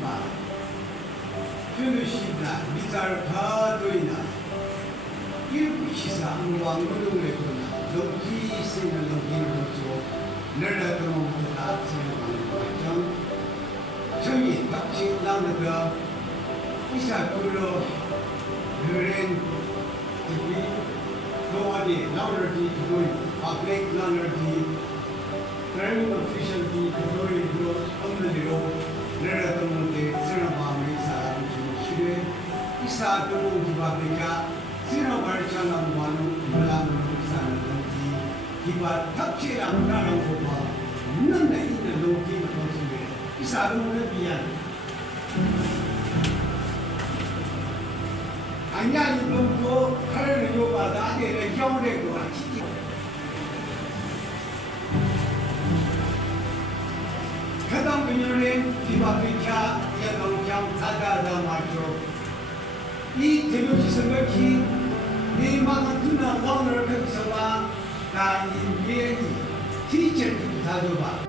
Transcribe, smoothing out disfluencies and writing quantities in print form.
봐. 표현시나 미사를 가도이나 이렇게 시사 왕노동에 보나 넘기 쓰는 넘기는 것으로 내려도 못다 생각하는 거죠. 저기 같이 나누다 이사 그로 그런 저기 동아리 나누기 그걸 아베 나누기 드라이빙 오피셜이 그걸로 없는 대로 내려도 못해 생각하는 사람 중 싫어 이사 그로 기바니까 생각할 사람 많은 물란으로 사는 건지 기바 탑재랑 나는 거봐 있는 데 있는 농기는 것인데 이사 그로는 미안 아니야 이건 뭐 하려는 요바다 아니라 겨울에 거 해당 분야는 기바비차 예동장 사다다 말죠. 이 대표지 생각이 내만한 누나 오늘 백서와 나인 예리 티처를 다져봐.